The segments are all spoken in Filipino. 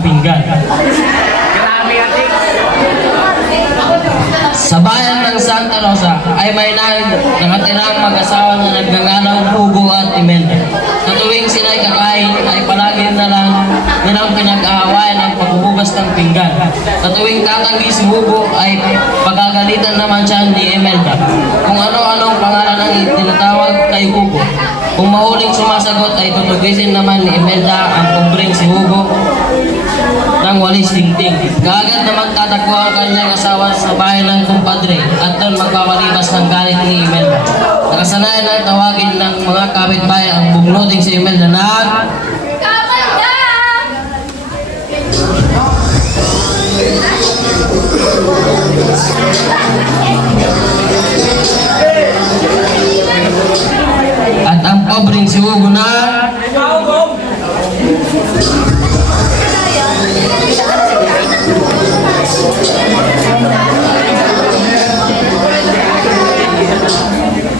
pinggan. Sa bayan ng Santa Rosa ay may nakatirang mag-asawa na nagngangalang Hugo at Imelda. Sa tuwing sila'y kakain ay palagi na lang nilang pinag-aawayan ang paghuhugas ng pinggan. Sa tuwing tatanggi si Hugo ay pagagalitan naman siya ni Imelda kung ano-anong pangalan ang tinatawag kay Hugo. Kung mahuling sumasagot ay tutugisin naman ni Imelda ang pobreng si Hugo ng walis tingting. Kaagad naman tatakbo ang kanyang asawa sa bahay ng kumpadre at doon magpapalibas ng galit ni Imelda. Nakasanayan na tawagin ng mga kapitbahay ang bugnuting si Imelda na Kamalda! at ang pobreng si Hugo na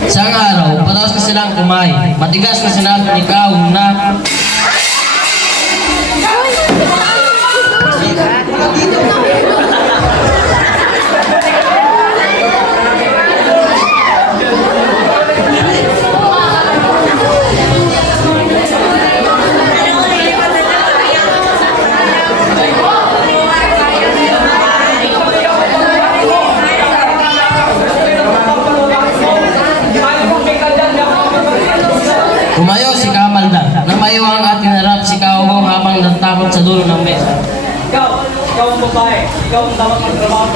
isang araw, patapos na silang kumain, matigas na sinabi ni Kaong na tumayo si Kamalda na maiwang at hinarap si Kaong habang natatakot sa dulo ng mesa. Ikaw ang babae. Ikaw ang dapat magtrabaho.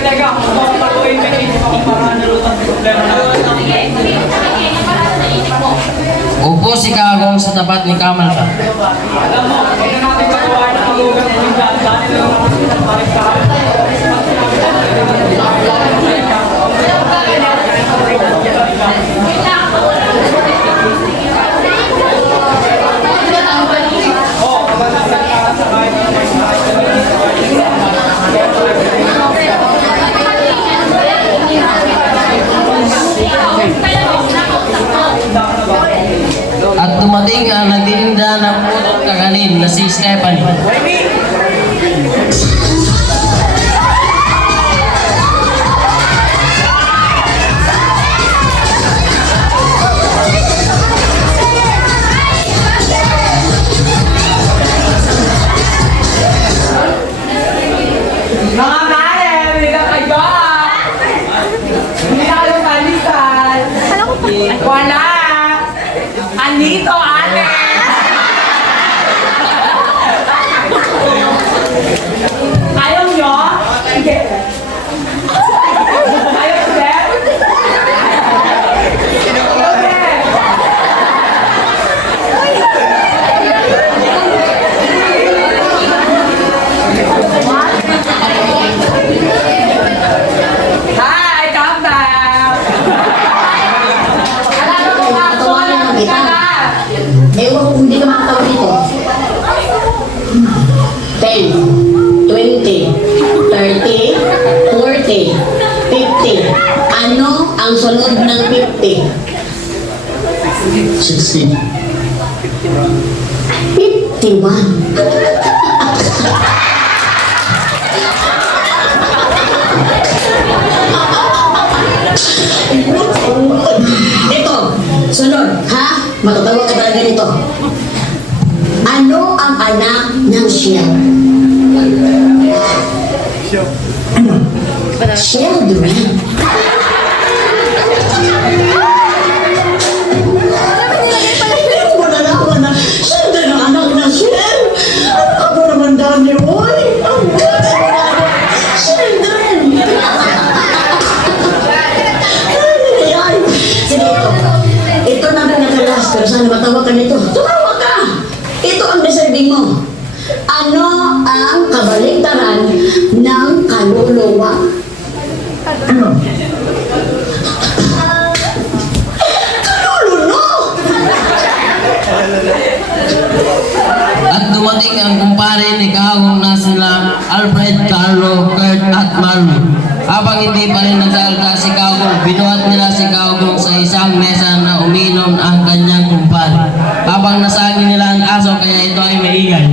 Teka. Papaluin ka para nalutang problema na. Upo si Kaong sa tapat ni Kamalda. Alam mo, hindi natin pagawain ang pag-ugat ng pinggan. Dahil lang ang balik ka. At dumating ang nagtitinda ng putot kakanin na si Stephanie. Mga mare, hindi ka kayo! Hindi na kayo talisan! Wala! Andito, ate! Ayaw nyo? Sige. Ayaw sir? Hi, come back! Alam mo kung ako lang ka na! Ewan kung hindi ka makatawa dito. 10, 20, 30, 40, 50. Ano ang sunod ng 50? 60. 51. Ito, sunod, ha? Matatawa ka talaga nito. Ano ang anak ng Shell? Children. sagutin mo. Ano ang kabaliktaran ng kaluluwa? Kaluluno! At dumating ang kumpare ni Kahong na sila Alfred, Carlo, Kurt at Marlon. Habang hindi pa rin nagsalita si Kahong, binuhat nila si Kahong sa isang mesa na uminom ang kanyang kumpare. Habang nasagi nila ang aso kaya ito ay maingay.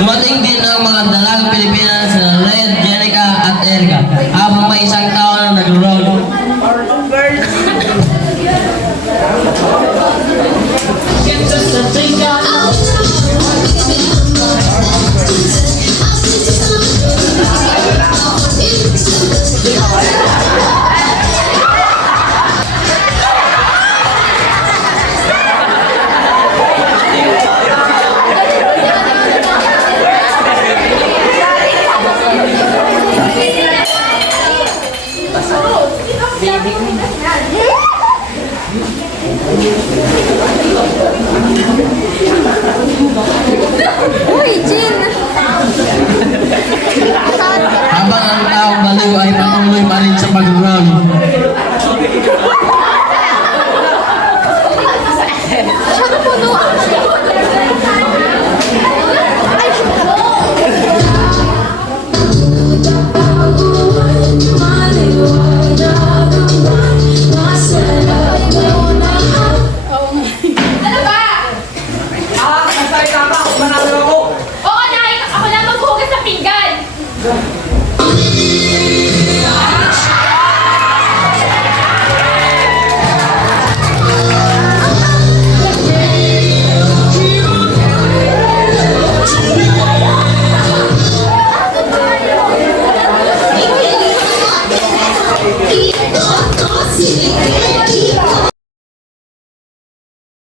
Dumating din ang mga dalagang Pilipinas na Red, Jenica at Erica habang may isang tao na nag-roll. Uy, Jin! Habang ang taong baliw ay patuloy pa rin sa pag-roll.